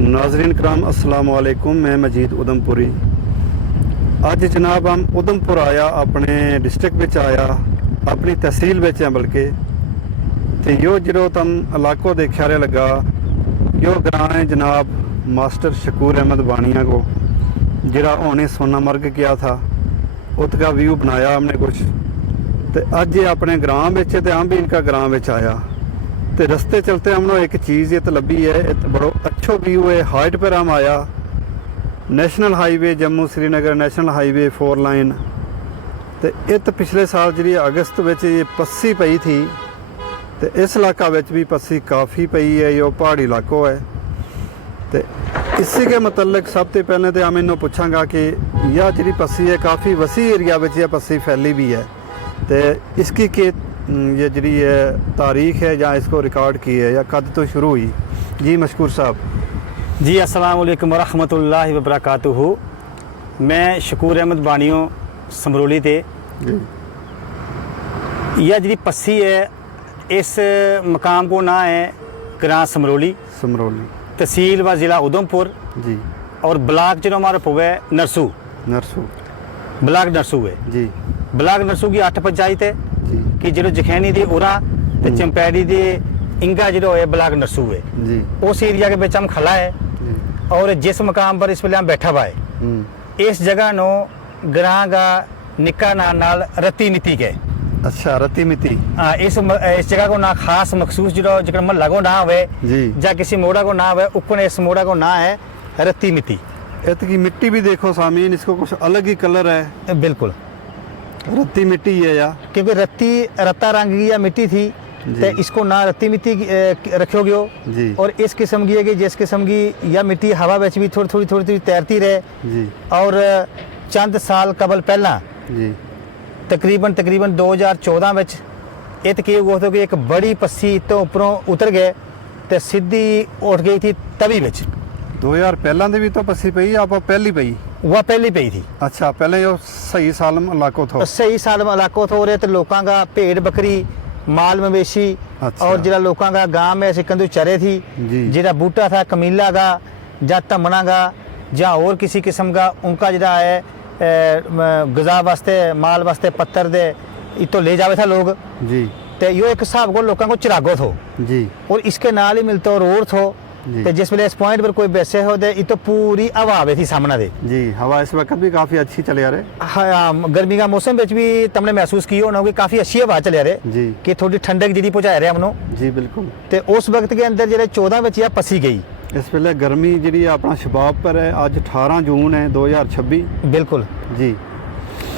नाजरीन कराम अस्सलाम वालेकुम। मैं मजीद उधमपुरी। अज जनाब हम उधमपुर आया, अपने डिस्ट्रिक्ट में आया, अपनी तहसील में है बल्कि। तो यो जो तम इलाको देखा रहा लगा, यो ग्रां है जनाब मास्टर शकूर अहमद बानिया को, जिहड़ा उन्हें सोनामर्ग किया था, उसका व्यू बनाया हमने कुछ। तो अज ये अपने ग्रां में, तो हम भी इनका ग्रां में आया। तो रस्ते चलते हमने एक चीज़ ये तो लभी है, एक बड़ो अच्छो व्यू है। हाइट पर हम आया, national highway Jammu Srinagar national highway 4 line. तो इत पिछले साल जी अगस्त में ये पस्सी पई थी, तो इस इलाका भी पस्सी काफ़ी पई है। यो पहाड़ी इलाको है। तो इसी के मतलब सब तो पहले तो हम इन्हों पूछांगा कि यह जी पस्सी है काफ़ी वसी एरिया में यह पस्सी फैली भी है, तो इसकी के ये जी है तारीख है या इसको रिकॉर्ड की है या कद तो शुरू हुई। जी मशकूर साहब। जी अस्सलाम वालेकुम रहमतुल्लाहि व बरकातुहू। मैं शकूर अहमद बानियों समरोली ते। यह जी पस्सी है, इस मकाम को ना है ग्रां समरोली, तहसील व ज़िला उधमपुर जी, और ब्लाक जो हमारा पवे नरसू ब्लाक नरसू है जी। ब्लाक नरसू की 8 पंचायत है कि जो जखैनी दी उरा ते चंपैड़ी दी इंगा जो है ब्लाक नरसू है जी। उस एरिया के बीच हम खला है जी। और जिस मकाम पर इस वेले हम बैठा हुआ है, इस जगह नो ग्रां का निक्का नाल रत्ती मिट्टी के। अच्छा, रत्ती मिट्टी। हाँ, इस जगह को ना खास मखसूस जो जगह महला को ना हुए या किसी मोड़ा को ना हुए, उकने इस मोड़ा को ना है रत्ती मिट्टी। इसकी मिट्टी भी देखो सामीन, इसको कुछ अलग ही कलर है। बिल्कुल रत्ती मिट्टी है या, क्योंकि रत्ता रंग की या मिट्टी थी, तो इसको ना रत्ती मिट्टी रखो गयो जी। और इस किस्म की है कि जिस किस्म की यह मिट्टी हवा में भी थोड़ी थोड़ी तैरती रहे जी। और चंद साल कबल पहला जी तकरीबन 2014 में इत की हुआ था कि एक बड़ी पस्सी तो उपरों उतर गए तो सीधी उठ गई थी तवी में। 2000 पहला भी तो पस्सी पई, आप पहली पई? वह पहली पई थी। अच्छा, पहले यो सही सालम इलाको था। सही सालम इलाको था, और लोगों का भेड़ बकरी माल मवेशी। अच्छा। और जरा लोगों का गांव में सिकंदू चरे थी, जरा बूटा था कमीला का या तमना का या और किसी किस्म का, उनका जरा है गजा वास्ते माल वास्ते पत्थर दे इतो ले जावे था लोग जी। तो यो एक हिसाब को लोगों को चिरागो थो जी, और इसके नाल ही मिलता रोड थो। तो जिस वेले इस पॉइंट पर कोई बैसे हो दे तो पूरी हवा आवे थी सामने दे जी। हवा इस वक्त भी काफी अच्छी चले आ रहे। हाँ, गर्मी का मौसम में भी तुमने महसूस की होना कि काफी अच्छी हवा चले आ रहे जी, कि थोड़ी ठंडक जी पहुंचा रहे हमनो जी। बिल्कुल। तो उस वक्त के अंदर जो 14 में यह पसी गई। इस वेले गर्मी जी अपना शबाब पर है। आज 18 जून है 2026। बिल्कुल जी।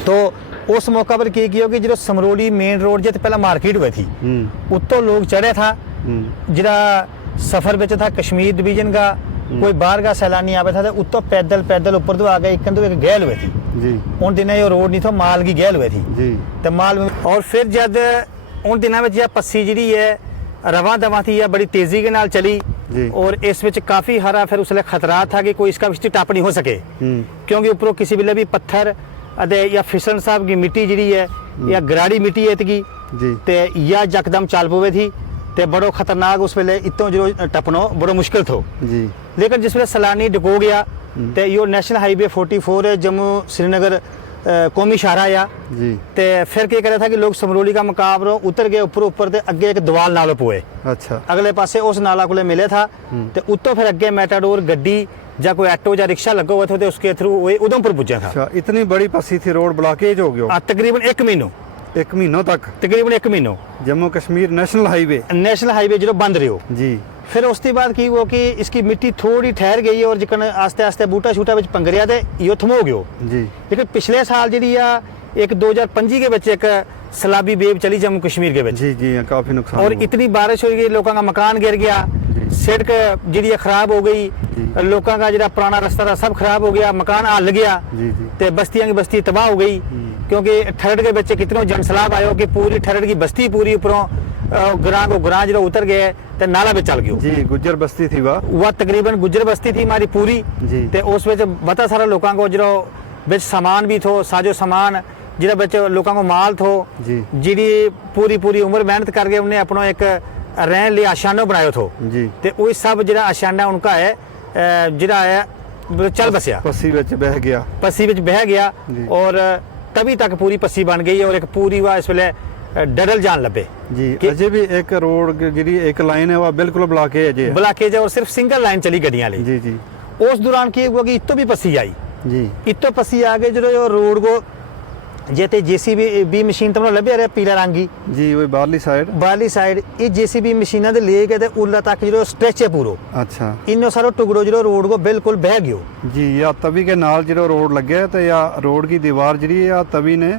तो उस मौका पर की कि जो समरोली मेन रोड जो पहला मार्केट हुई थी, उत्तों लोग चढ़े था, जरा सफर में था कश्मीर डिवीजन का, कोई बाहर का सैलानी आवे था, तो उत्तों पैदल ऊपर तो आ गए। एक गैल हुई थी जी। उन दिनों ये रोड नहीं था, माल की गैल हुई थी जी। तो माल में और फिर जब उन दिनों में यह पस्सी जी है रवा दवा थी, यह बड़ी तेजी के नाल चली जी। और इस विच काफी हरा फिर उसले खतरा था कि कोई इसका विच टप नहीं हो सके, क्योंकि ऊपरों किसी वेले भी पत्थर या फिसल साहब की मिट्टी जी है या गराड़ी मिट्टी है इतकी ते या यकदम चाल पवे थी, ते बड़ो खतरनाक उस वेले इतों जो टपनो बड़ो मुश्किल थो जी। लेकिन जिस वेले सैलानी डको गया ते यो नेशनल हाईवे 44 है जम्मू श्रीनगर कौमी शाहरा या जी। ते फिर क्या करा था कि लोग समरोली का मुकाबला उतर गए ऊपर ते अगे एक दवाल नालो पुए। अच्छा। अगले पासे उस नाला को मिले था, ते उत्तों फिर अगे मैटाडोर गड्डी या कोई ऑटो या रिक्शा लगा हुआ था, तो उसके थ्रू वो उधमपुर पहुंचा था। अच्छा, इतनी बड़ी पस्सी थी, रोड ब्लॉकेज हो गया तकरीबन 1 महीनों तक। तकरीबन 1 महीनों जम्मू कश्मीर नेशनल हाईवे जो बंद रहे हो जी। फिर उसके बाद की वो कि इसकी मिट्टी थोड़ी ठहर गई और जिकन आस्ते आस्ते बूटा शूटा विच पंगरिया ते यो थमो गयो जी। लेकिन पिछले साल जी एक 2025 के बच्चे एक सैलाबी वेव चली जम्मू कश्मीर के जी जी। काफी नुकसान और इतनी बारिश हो गई, लोगों का मकान गिर गया, सड़क जी खराब हो गई, लोगों का जो पुराना रास्ता था सब खराब हो गया, मकान हल गया ते बस्तियां की बस्ती तबाह हो गई, क्योंकि ठरड़ के बच्चे कितनों जनसलाब आयो कि पूरी ठरड़ की बस्ती पूरी ऊपरों ग्रां जो उतर गए ते नाला में चल गयो जी। गुज्जर बस्ती थी वह तकरीबन गुज्जर बस्ती थी हमारी पूरी जी। ते उस विच बता सारा लोगों को जो बिच सामान भी थो, साजो सामान जिहड़ा बिच लोगों को माल थो जी, पूरी उम्र मेहनत करके उन्हें अपना एक रहने लिए आशाना बनाया थो जी। ते वही सब जो आशाना उनका है ਜਿਹੜਾ ਹੈ ਚੱਲ ਬਸਿਆ, ਪੱਸੀ ਵਿੱਚ ਬਹਿ ਗਿਆ, ਪੱਸੀ ਵਿੱਚ ਬਹਿ ਗਿਆ ਜੀ। ਔਰ ਤਵੀ ਤੱਕ ਪੂਰੀ ਪੱਸੀ ਬਣ ਗਈ ਔਰ ਇੱਕ ਪੂਰੀ ਵਾ ਇਸ ਵੇਲੇ ਡਡਲ ਜਾਣ ਲੱਭੇ ਜੀ। ਕਿ- ਅਜੇ ਵੀ ਇੱਕ ਰੋਡ ਜਿਹੜੀ ਇੱਕ ਲਾਈਨ ਹੈ ਉਹ ਬਿਲਕੁਲ ਬਲਾਕੇ ਅਜੇ ਹੈ। ਬਲਾਕੇਜ और सिर्फ सिंगल लाइन चली गड्डियां ਲਈ। जी जी उस दौरान की हुआ कि इतो भी पसी आई, जी इतो पसी आ गए जो रोड को जेते जेसीबी भी मशीन तुमने लभ्या रहा पीला रंगी जी वो बाहरली साइड। बारली साइड ये जेसीबी मशीना दे ले के ते उल्ला तक जो स्ट्रेच है पूरो अच्छा इन्नो सारो टुकड़ो जो रोड को बिल्कुल बह गयो जी। या तवी के नाल जो रोड लगे है तो या रोड की दीवार जी या तवी ने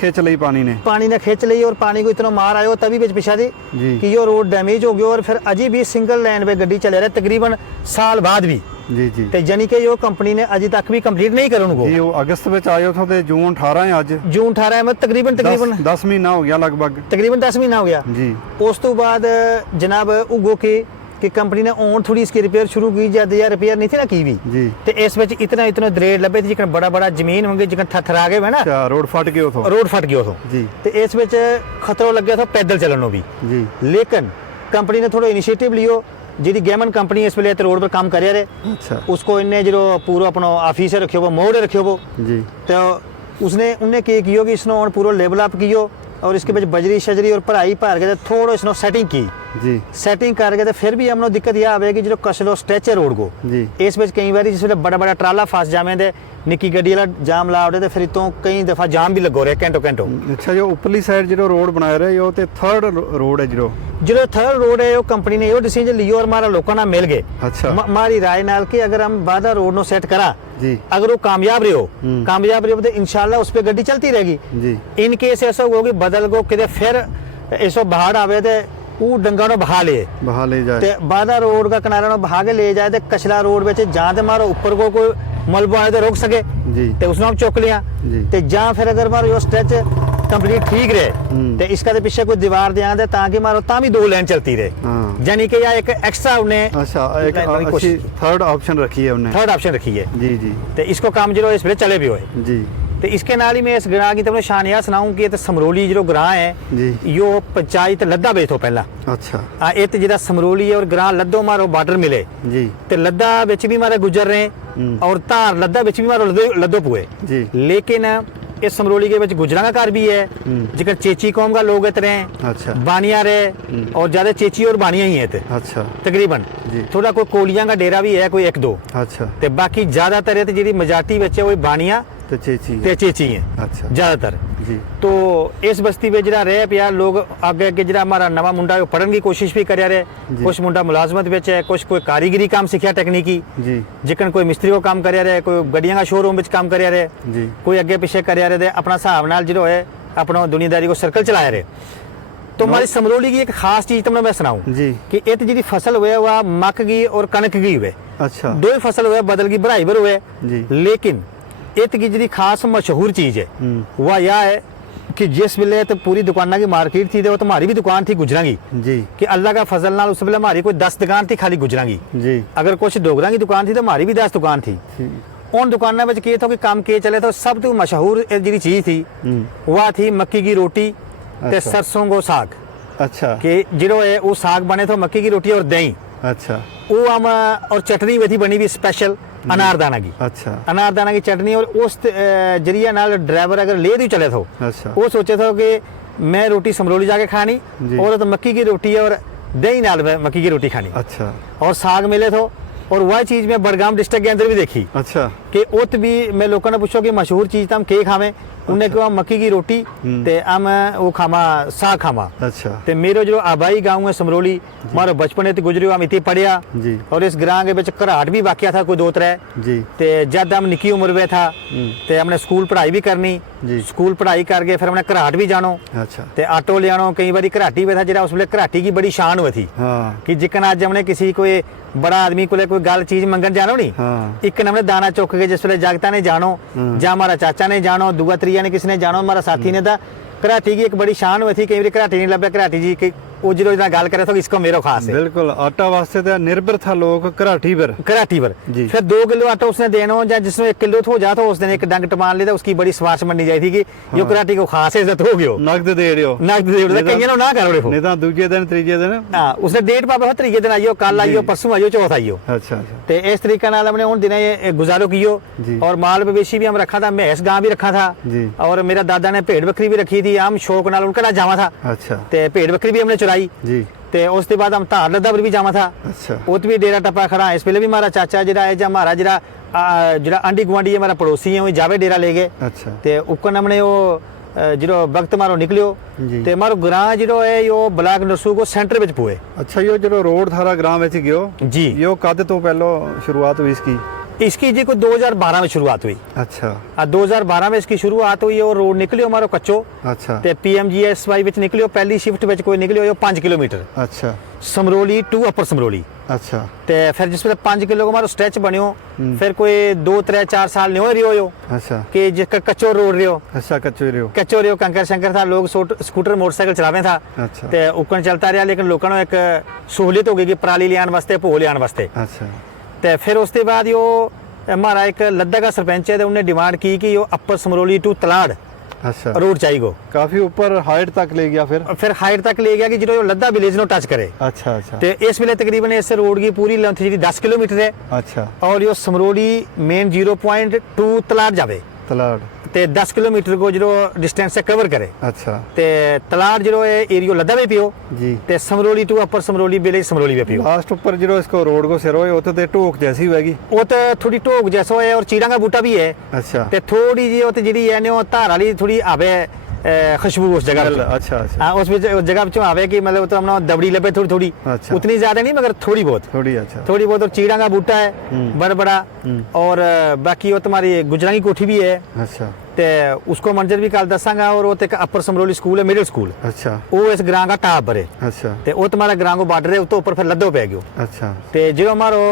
खिंच ली पानी ने खींच ली और पानी को इतना मार आयो तभी बिच पिछा दी जी। कि यो रोड डैमेज हो गयो और फिर अजी भी सिंगल लाइन पे गड्डी चले रहे तकरीबन साल बाद भी जी जी ते यानी कि यो कंपनी ने अजी तक भी कंप्लीट नहीं करो उनको। जी वो अगस्त में आयो था ते जून 18 है आज, जून 18 में तकरीबन 10 महीना हो गया लगभग। तकरीबन 10 महीना हो गया। जी उस तो बाद जनाब उगो कि कंपनी ने ऑन थोड़ी इसकी रिपेयर शुरू की जद या रिपेयर नहीं थी ना की भी जी। ते इस विच इतना इतना दरेड़ लबे थे जिकन बड़ा बड़ा जमीन होंगे जिकन थरथरा गए है ना, अच्छा रोड फट गयो तो रोड फट गयो तो जी ते इस विच खतरो लग गया था पैदल चलन भी। जी लेकिन कंपनी ने थोड़ा इनिशिएटिव लियो जी गैमन कंपनी इस वेले रोड पर काम कर रहे अच्छा उसको इन्हें जो पूरा अपना ऑफिस रखियो वो मोड़ रखियो वो जी तो उसने उन्हें क्या कियो कि इसने और पूरा लेवल अप कियो और इसके बीच बजरी शजरी और भराई भर के थोड़ा इसने सेटिंग की जी सेटिंग करके तो फिर भी हमनो दिक्कत यह आवेगी जो कसलो स्ट्रेच है रोड को जी इस बीच कई बार जिस बड़ा बड़ा ट्राला फस जावे दे निक्की गड्डी वाला जाम ला उड़े तो फिर तो कई दफा जाम भी लगो रहे घंटों घंटों। अच्छा जो उपरली साइड जो रोड बनाया रहे हो ते थर्ड रोड है जो थर्ड रोड है वो कंपनी ने यो डिसीजन लियो और हमारा लोगों ना मिल गए अच्छा हमारी राय नाल कि अगर हम बाधा रोड नो सेट करा जी अगर वो कामयाब रहे हो तो इंशाल्लाह उस पे गड्डी चलती रहेगी। जी इन केस ऐसा होगी बदल गो कि फिर ऐसो बाहर आवे ते वो डंगा नो बहा ले जाए ते बाधा रोड का किनारा नो बहा के ले जाए ते कचला रोड में जहाँ ते मारो ऊपर को कोई मलबो आए तो रोक सके जी ते उसने हम चुक लिया जी। ते जहाँ फिर अगर मारो यो स्ट्रेच कंप्लीट ठीक रहे ते इसका ते पीछे कोई दीवार दे आंदे ताकि मारो ता भी दो लाइन चलती रहे हाँ। यानी कि या एक एक्स्ट्रा उन्हें अच्छा एक अच्छी थर्ड ऑप्शन रखी है उन्हें थर्ड ऑप्शन रखी है जी जी ते इसको काम जो इस वे चले भी होए जी। तो इसके नाल ही मैं इस ग्रां की तुमने शान यह सुनाऊं कि ये समरोली जो ग्रां है जी यो पंचायत लद्दा बेथो पहला अच्छा ये जिदा समरोली है और ग्रां लद्दो मारो बॉर्डर मिले जी ते लद्दा बिच भी मारे गुजर रहे और तार लद्दा बिच भी मारो लद्दो पुए जी। लेकिन इस समरोली के बिच गुजरा का घर भी है जिकर चेची कौम का लोग इतने अच्छा बानिया रहे और ज्यादा चेची और बानिया ही है इते अच्छा तकरीबन जी। थोड़ा कोई कोलियां का डेरा भी है कोई एक दो अच्छा ते बाकी ज्यादातर है जी मजाटी बच्चे वो बानिया तो चेची ते चेची है अच्छा ज्यादातर। जी तो इस बस्ती में जरा रह पिया लोग आगे आगे जरा हमारा नवा मुंडा पढ़ने की कोशिश भी कर रहे कुछ मुंडा मुलाजमत बेच है कुछ कोई कारीगरी काम सीखा टेक्निकी जी जिकन कोई मिस्त्री को काम कर रहे कोई गड्डियां का शोरूम में काम कर रहे जी कोई अगे पीछे कर रहे अपना हिसाब नाल जो है अपना दुनियादारी को सर्कल चला रहे। तो हमारी समरोली की एक खास चीज तुमने मैं सुनाऊं जी कि इत जी फसल हुए वह मक गई और कनक गई हुए अच्छा दो ही फसल हुए बदल की भराई भर हुए जी। लेकिन इत की जी खास मशहूर चीज है वह यह है कि जिस वेले तो पूरी दुकाना की मार्केट थी तो हमारी भी दुकान थी गुजरा की जी कि अल्लाह का फजल नाल उस वेले हमारी कोई 10 दुकान थी खाली गुजरा की जी। अगर कुछ डोगरा की दुकान थी तो हमारी भी 10 दुकान थी उन दुकानों में किए था कि काम किए चले तो सब तो मशहूर जी चीज थी वह थी मक्की की रोटी ते सरसों को साग अच्छा कि जो है वो साग बने तो मक्की की रोटी और दही अच्छा वो हम और चटनी भी थी बनी हुई स्पेशल अनारदाना की अच्छा अनारदाना की चटनी और उस जरिया नाल ड्राइवर अगर ले दी चले तो अच्छा वो सोचे था कि मैं रोटी समरोली जाके खानी और तो मक्की की रोटी और दही नाल मक्की की रोटी खानी अच्छा और साग मिले तो और वह चीज मैं बड़गाम डिस्ट्रिक्ट के अंदर भी देखी अच्छा कि उत भी मैं लोगों ने पूछो कि मशहूर चीज तो हम के खावे उन्हें कहा मक्की की रोटी ते हम वो खावा साग खावा अच्छा ते मेरो जो आबाई गांव है समरोली मारो बचपन ते गुजरियो हम इतनी पढ़िया जी और इस ग्रां के बीच घराट भी वाकया था कोई दो त्रै जी ते जब हम निक्की उम्र में था ते हमने स्कूल पढ़ाई भी करनी जी। स्कूल पढ़ाई करके फिर हमने घराट भी जानो अच्छा ते ऑटो ले आनो कई बारी घराटी में था जरा उस वेले घराटी की बड़ी शान हुई थी हाँ कि जिकन आज हमने किसी कोई बड़ा आदमी को कोई गल चीज मंगन जानो नहीं हाँ एक हमने दाना चुक के जिस वेले जागता ने जानो जा हमारा चाचा ने जानो दुआ त्रिया ने किसी ने जानो हमारा साथी ने था घराटी की एक बड़ी शान हुई थी कई बार घराटी नहीं लभ्या घराटी जी वो जो गल करे तो इसको मेरो खास है बिल्कुल आटा वास्ते तो निर्भर था लोग घराटी पर कराटी पर। जी। फिर 2 किलो आटा उसने देना हो या जिसमें 1 किलो हो जा तो उस दिन एक डंग टमान लेता उसकी बड़ी सिफारिश बननी चाहिए कि यो कराटी को खास इज्जत हो गयो नगद दे रहे हो नगद दे उड़दा कईयां ना कर रहे हो नहीं तो दूजे दिन तीजे दिन हां उसने डेट पावे हो त्रीजे दिन आइयो कल आइयो परसों आइयो चौथ आइयो। अच्छा अच्छा ते इस तरीके नाल हमने उन दिने गुजारो कियो। जी। और माल मवेशी भी हम रखा था, भैंस गां भी रखा था। जी। और मेरा दादा ने भेड़ बकरी भी रखी थी, हम शौक नाल उनका ना जावा था। अच्छा ते भेड़ बकरी भी हमने चुराई जी ते उसके बाद हम धार लद्दा पर भी जावा था। अच्छा उत भी डेरा टप्पा खड़ा इस वेले भी हमारा चाचा जिहड़ा है ਜਾਂ हमारा जिहड़ा आंडी गुआंढी है हमारा पड़ोसी है वो जावे डेरा ले गए। अच्छा ते उकन हमने वो जो वक्त मारो निकलियो जी। ते मारो ग्रां जो है यो ब्लॉक नरसू को सेंटर विच पुए। अच्छा यो जो रोड थारा ग्राम विच गयो जी। यो कद तो पहलो शुरुआत हुई इसकी इसकी जी को 2012 में शुरुआत हुई। अच्छा 2012 में इसकी शुरुआत हुई और रोड निकलियो हमारो कच्चो अच्छा ते PMGSY विच निकलियो पहली शिफ्ट विच कोई निकलियो यो 5 किलोमीटर अच्छा समरोली टू अपर समरोली। अच्छा ते फिर जिस वेले 5 किलो को हमारो स्ट्रेच बनियो फिर कोई 2 3 4 साल नहीं हो रियो यो अच्छा कि जिसका कच्चो रोड रियो अच्छा कच्चे रहो कच्चो रियो कंकर शंकर था लोग स्कूटर मोटरसाइकिल चलावे था अच्छा ते उकन चलता रहा लेकिन लोगों को एक सहूलियत हो गई कि पराली लियान वास्ते भो लियान वास्ते। अच्छा ते फिर उसके बाद यो हमारा एक लद्दा का सरपंच है तो उन्हें डिमांड की कि यो अपर समरोली टू तलाड़ अच्छा रोड चाहिए। काफी ऊपर हाइट तक ले गया फिर हाइट तक ले गया कि जो लद्दा विलेज नो टच करे। अच्छा अच्छा ते इस वेले तकरीबन इस रोड की पूरी लेंथ जी 10 किलोमीटर है अच्छा और यो समरोली मेन 0.2 तलाड़ जावे तलाड़ ते 10 किलोमीटर को जो डिस्टेंस से कवर करे। अच्छा ते तलाड़ जो है एरियो लद्दा में पियो जी ते Samroli to upper Samroli village Samroli में पियो। लास्ट ऊपर जो इसको रोड को सिर होए उते ते ढोक जैसी होएगी वो तो थोड़ी टोक जैसा है और चीड़ा का बूटा भी है अच्छा ते थोड़ी जी वो जी है ने धार वाली थोड़ी आवे खुशबू उस जगह पे। अच्छा अच्छा हाँ उस जगह पे आवे कि मतलब तो हमने दबड़ी लबे थोड़ी थोड़ी अच्छा। उतनी ज्यादा नहीं मगर थोड़ी बहुत थोड़ी अच्छा थोड़ी बहुत। और चीड़ा का बूटा है बड़ा बड़ा और बाकी वो तुम्हारी गुजरा की कोठी भी है अच्छा ते उसको मंजर भी कल दसांगा। और वो तो एक अपर समरोली स्कूल है मिडिल स्कूल अच्छा वो इस ग्रां का टाप पर है अच्छा ते वो तुम्हारा ग्रां को बॉर्डर है उतो ऊपर फिर लद्दो पै गयो अच्छा ते जो हमारो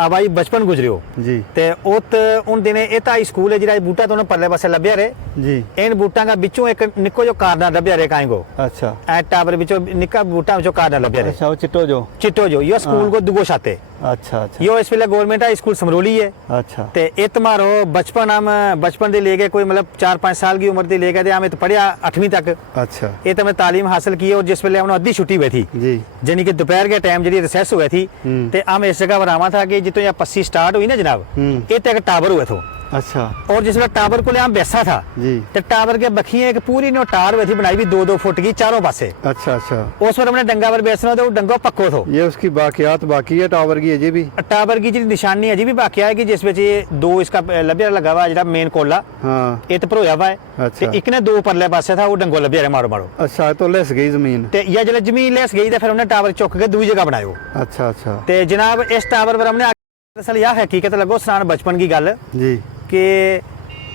आबाई बचपन गुजरियो जी ते उत उन दिने एता स्कूल है जिहड़ा बूटा तो परले पासे लभ्या रे जी इन बूटा का बिचों एक निक्को जो कार्नर लभ्या रे काई को अच्छा ए टावर बिचों निक्का बूटा जो कार्नर लभ्या रे अच्छा वो चिट्टो जो चिट्टो जो यो स्कूल को दुगो छाते अच्छा अच्छा यो इस वेले गवर्नमेंट हाई स्कूल समरोली है अच्छा ते ए तुम्हारो बचपन हम बचपन दे लेके कोई मतलब 4-5 साल की उम्र दे लेके ते हम पढ़िया 8वीं तक अच्छा ये तो मैं तालीम हासिल की और जिस वेले हमने अद्धी छुट्टी हुई थी जी यानी कि दोपहर के टाइम जी रिसेस हुई थी ते हम इस जगह पर आवा था कि जितो यहाँ पस्सी स्टार्ट हुई ना जनाब ये तो एक टावर हुआ था अच्छा और जिस वेले टावर को हम बैसा था जी ते टावर के बखिए एक पूरी नो टार हुई थी बनाई भी 2-2 फुट की चारों पासे। अच्छा अच्छा उस पर हमने डंगा पर बैसना तो डंगो पक्को थो ये उसकी बाकियात बाकी है टावर की अजय भी टावर की जी निशानी अजी भी बाकी है कि जिस ये 2 इसका लभ्या लगा हुआ जो मेन कोला हाँ ये तो भरोया हुआ है अच्छा। एक ने 2 परले पासे था वो डंगो लभ्या रहा मारो मारो अच्छा तो लेस गई जमीन ते या जब जमीन लेस गई तो फिर हमने टावर चुक के दूसरी जगह बनायो। अच्छा अच्छा ते जनाब इस टावर पर हमने दरअसल यह हकीकत लगो सरान बचपन की गल जी कि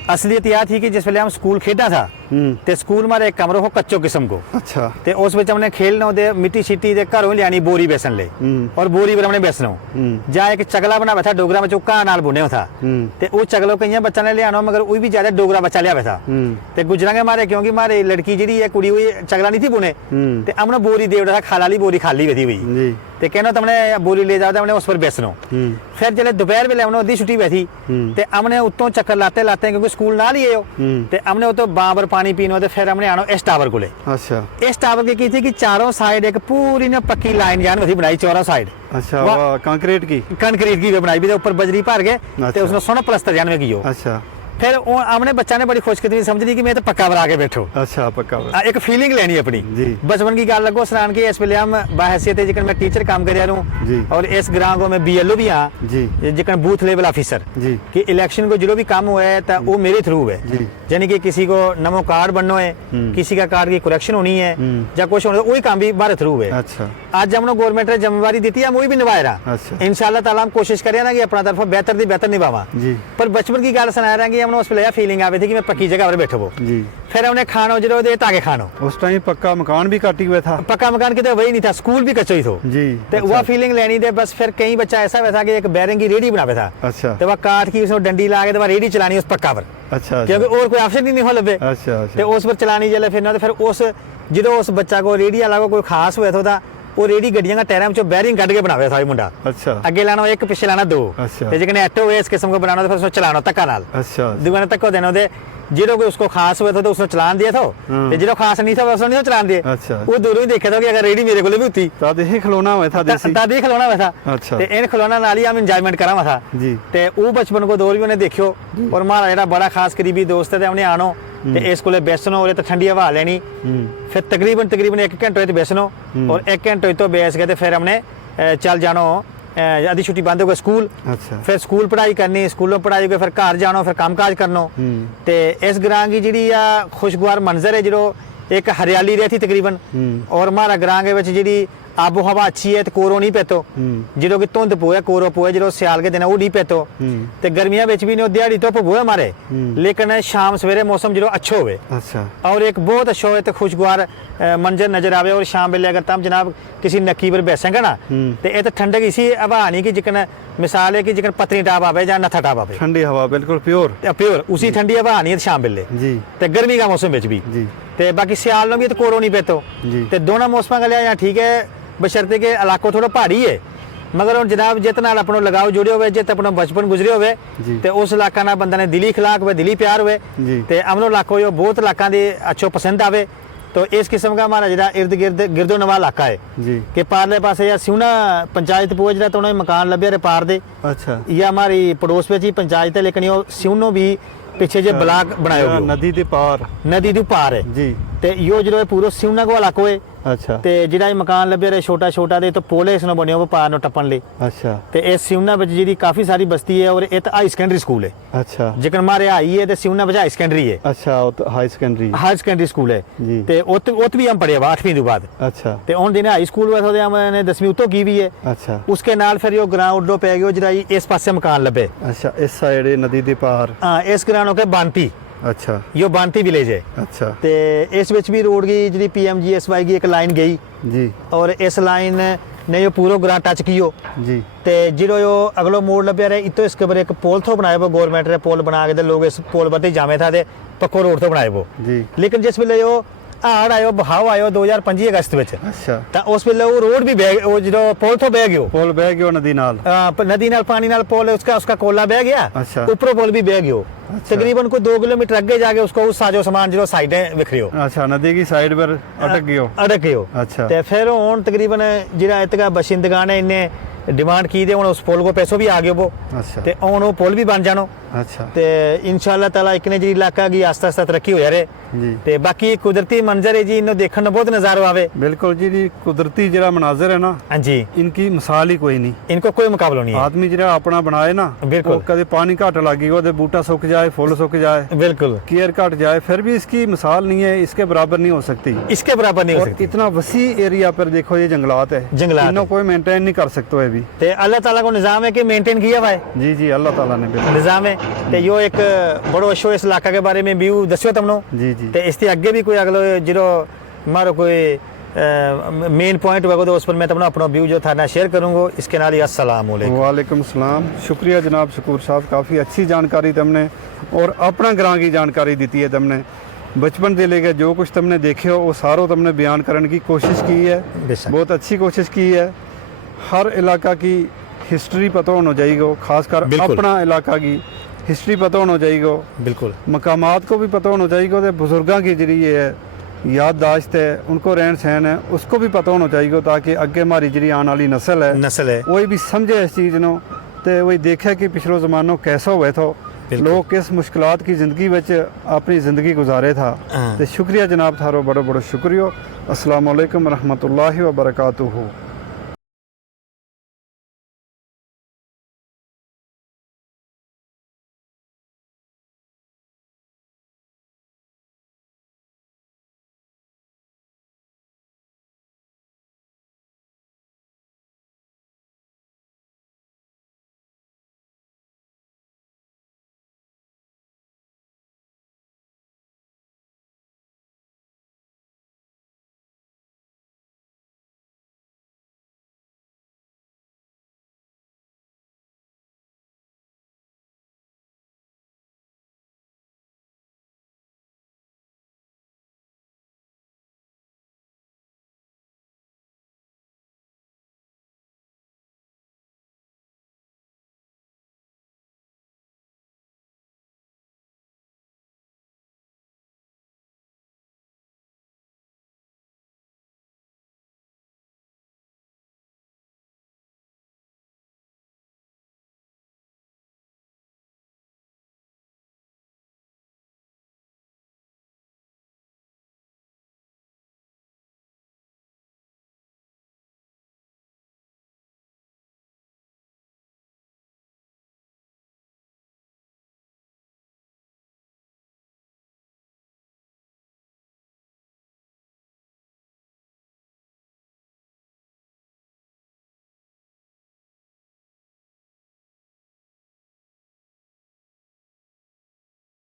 असलियत यह थी कि जिस वेले हम स्कूल खेडा था ते स्कूल मारे एक कमरो हो कच्चो किस्म को अच्छा ते उस विच हमने खेलना दे मिट्टी शिट्टी दे घरों लियानी बोरी बेसन ले और बोरी पर हमने बेसना जा एक चगला बना बैठा डोगरा में चौका नाल बुने था ते वो चगलो कई बच्चा ने लियानो मगर वो भी ज्यादा डोगरा बच्चा लिया था ते गुजरा के मारे क्योंकि मारे लड़की जी है कुड़ी हुई चगला नहीं थी बुने ते हमने बोरी दे उड़ा खाला ली बोरी खाली हुई थी जी ते कहना तुमने बोरी ले जाओ हमने उस पर बेसनो। फिर जब दोपहर वेले हमने अद्धी छुट्टी बैठी ते हमने उत्तों चक्कर लाते लाते क्योंकि स्कूल ना लिए हो ते हमने उतो बां पर पानी पीनो ते फिर हमने आनो इस टावर को ले। अच्छा इस टावर की थी कि चारों साइड एक पूरी ना पक्की लाइन जान थी बनाई चारों साइड अच्छा वाह कंक्रीट की कंक्रीट की बनाई भी ऊपर बजरी भर गए ते उसने सोना प्लस्तर जान में कियो। अच्छा फिर हमने बच्चा ने बड़ी खुशकिस्मती समझ ली कि मैं तो पक्का बना के बैठो अच्छा पक्का एक फीलिंग लेनी अपनी जी बचपन की गल लगो सरान की इस वेले हम बाहैसियत जिकन मैं टीचर काम कर जी और इस ग्रां को मैं BLO भी हाँ जी जिकन बूथ लेवल ऑफिसर जी कि इलेक्शन को जो भी काम हुआ है तो वो मेरे थ्रू है जी यानी कि किसी को नमो कार्ड बनना है किसी का कार्ड की करेक्शन होनी है या कुछ होना वही काम भी हमारे थ्रू है। अच्छा आज हमने गवर्नमेंट ने जिम्मेवारी दी थी हम वही भी निभा रहा अच्छा इंशाल्लाह ताला हम कोशिश करें ना कि अपना तरफ बेहतर दी बेहतर निभावा जी पर बचपन की गल सुना रहे हैं कि हमने उस पे लिया फीलिंग आवे थी कि मैं पक्की जगह पर बैठो वो। जी। फिर हमने खानो जो दे ताके खानो उस टाइम पक्का मकान भी काटी हुआ था। पक्का मकान कितने वही नहीं था, स्कूल भी कच्चो ही थो जी। तो वह फीलिंग लेनी दे। बस फिर कई बच्चा ऐसा हुआ था कि एक बैरंग की रेडी बनावे था। अच्छा। तो वह काट की उसमें डंडी ला के तो वह रेडी चलानी उस पक्का पर, अच्छा। क्योंकि और कोई ऑप्शन ही नहीं हो लगे। अच्छा। तो उस पर चलानी जले फिर ना, तो फिर उस जो उस बच्चा को रेडी वाला को कोई खास हुआ था वो रेडी गड्डियां का टायरां में बैरिंग कट के बनावे था मुंडा। अच्छा। अगे लाना एक पिछे लाना दो। अच्छा। ते जिकने ऐटो हुए इस किस्म को बनाना तो फिर उसको चलाना धक्का नाल। अच्छा। दुकान तक देना दे जिरो कोई उसको खास हुआ था तो उसने चलान दिया था, ते जिरो खास नहीं था उसने नहीं चलान दिए। अच्छा। वो दूरों ही देखा था कि अगर रेडी मेरे को भी होती तद ही खिलौना हुआ था देसी। तद ही खिलौना हुआ था। अच्छा। ते इन खिलौना नाल ही हम एंजॉयमेंट करा था जी। ते वो बचपन को दौर भी उन्हें देखियो। और हमारा जेड़ा बड़ा खास करीबी दोस्त है हमने आनो ते इस कोले बैसनो और ठंडी हवा लेनी। फिर तकरीबन 1 घंटे तो बैसनो और 1 घंटे तो बैस गए तो फिर हमने चल जानो आधी छुट्टी बंद हो गई स्कूल। अच्छा। फिर स्कूल पढ़ाई करनी, स्कूलों पढ़ाई हो गई फिर घर जानो, फिर काम काज करनो। ते इस ग्रां की जी खुशगवार मंजर है जो एक हरियाली रहती तकरीबन। और हमारा ग्रां के जी आबो हवा अच्छी है तो कोरो नहीं पैतो, जो कि धुंध पोए कोरो पोए जो सियाल के दिन वो नहीं पैतो। ते गर्मियां भी नहीं दिहाड़ी धुप पोए हमारे, लेकिन शाम सवेरे मौसम जो अच्छो हुए। अच्छा। और एक बहुत अच्छा हो खुशगवार मंजर नजर आवे। और शाम वेले अगर तम जनाब किसी नक्की पर बैसेंगे ना तो ये तो ठंडक इसी हवा नहीं कि जिकन मिसाल है कि जिकन पत्नीटाप आवे या नत्था टाप आवे, ठंडी हवा बिल्कुल प्योर उसी ठंडी हवा नहीं है शाम वेले जी। ते गर्मी का मौसम बिच भी जी। ते बाकी सियाल में भी तो कोरो नहीं पैतो जी। ते दोनों मौसम का लिया ठीक है, बशर्ते के इलाको थोड़ा पहाड़ी है मगर हम जनाब जितना अपनो लगाव जुड़े हुए जित अपना बचपन गुजरे हुए ते उस इलाका ना बंदा ने दिली खिलाक हुए दिली प्यार हुए ते अमनो इलाको जो बहुत इलाका दे अच्छो पसंद आवे। तो इस किस्म का हमारा जरा इर्द गिर्द गिरदो नवा इलाका है जी। कि पारले पासे या सिवना पंचायत पोज जरा तो मकान लभे पार दे। अच्छा। ये हमारी पड़ोस में ही पंचायत है, लेकिन यो सिवनो भी पीछे जो ब्लॉक बनाया नदी दे पार, नदी दे पार है जी। ते यो जो पूरा सिवना को इलाको है। अच्छा। ते जिहड़ा मकान लभे रहे छोटा छोटा दे तो पोले इसनो बने हो पार नो टप्पन ले। अच्छा। ते इस सिवना विच जी काफी सारी बस्ती है और ये तो हाई सेकेंडरी स्कूल है। अच्छा। जिकन हमारे हाई है तो सिवना विच हाई सेकेंडरी है। अच्छा। हाई सेकेंडरी स्कूल है जी। ते उत भी हम पढ़े 8वीं के बाद। अच्छा। ते उन दिन हाई स्कूल हुआ था हमने 10वीं उतो की भी है। अच्छा। उसके नाल फिर यो ग्राउंड उडो पै गयो जरा इस पासे मकान लभे। अच्छा। इस साइड नदी दे पार। हां इस ग्राउंड के बांटी। अच्छा। यो बांटी विलेज है। अच्छा। ते इस विच भी रोड की जी PMGSY की एक लाइन गई जी। और इस लाइन ने यो पूरा ग्रां टच कियो जी। ते जिरो यो अगलो मोड़ लभ्या रहे इतो इसके ऊपर एक पोल थो बनाया वो गवर्नमेंट ने पोल बना के दे लोग इस पोल पर जामे था दे पक्को रोड तो बनाए वो जी। लेकिन जिस वेले यो हाड़ आयो बहाव आयो 2025 अगस्त विच। अच्छा। ता उस वेले वो रोड भी बह वो जिरो पोल तो बह गयो, पोल बह गयो नदी नाल। नदी नाल पानी नाल पोल उसका कोला बह गया। अच्छा। ऊपर पोल भी बह गयो। अच्छा। तकरीबन कोई 2 किलोमीटर आगे जाके उसको उस साजो सामान जो साइडें विखरियो। अच्छा। नदी की साइड पर अटक गयो। अच्छा। ते फिर हुन तकरीबन जिरा इतका बशिंदगा ने इन्ने डिमांड की दे हुन उस पोल को पैसों भी आ गयो वो। अच्छा। ते हुन वो पोल भी बन जानो। अच्छा। ते इंशाअल्लाह ताला इकने जी इलाका की आस्ता आस्ता तरक्की हो रहे जी। ते बाकी कुदरती मंजर है जी इन्हें देखने में बहुत नजारो आवे। बिल्कुल जी। कुदरती जरा मनाजर है ना हाँ जी, इनकी मिसाल ही कोई नहीं, इनको कोई मुकाबला नहीं है। आदमी जरा अपना बनाए ना बिल्कुल। कदे पानी घट लगी ओदे बूटा सुक जाए फुल सुक जाए बिल्कुल केयर घट जाए फिर भी इसकी मिसाल नहीं है, इसके बराबर नहीं हो सकती। इसके बराबर नहीं हो और सकती। इतना वसी एरिया पर देखो ये जंगलात है, जंगलात इन्हों है। कोई मेंटेन नहीं कर सकते है भी। ते अल्लाह ताला को निजाम है कि मेंटेन किया हुआ है। जी जी अल्लाह ताला ने बिल्कुल निजाम है। ते यो एक बड़ो अच्छो इस इलाका के बारे में व्यू दस्यो तुमनो। जी जी। ते इसके आगे भी कोई अगलो जिरो मारो कोई मेन पॉइंट होगा तो उस पर मैं तुमने अपना व्यू जो था ना शेयर करूंगा। इसके नाल ही अस्सलाम वालेकुम। वालेकुम सलाम। शुक्रिया जनाब शकूर साहब, काफ़ी अच्छी जानकारी तुमने और अपना ग्रां की जानकारी दी है तुमने। बचपन से लेकर जो कुछ तुमने देखे हो वो सारो तुमने बयान करने की कोशिश की है, बहुत अच्छी कोशिश की है। हर इलाका की हिस्ट्री पता होना चाहिए, खासकर अपना इलाका की हिस्ट्री पता होना चाहिए। बिल्कुल। मकामात को भी पता होना चाहिए, तो बुजुर्गों की जी है याददाश्त है, उनको रहन सहन है उसको भी पता होना चाहिए, ताकि अगे हमारी जी आने वाली नस्ल है वही भी समझे इस चीज़ को, तो वही देखे कि पिछलो ज़मानो कैसा हुआ था, लोग किस मुश्किलात की ज़िंदगी विच अपनी ज़िंदगी गुजारे था। तो शुक्रिया जनाब थारो, बड़ो बड़ो शुक्रिया। अस्सलाम वालेकुम रहमतुल्लाहि व बरकातुहू।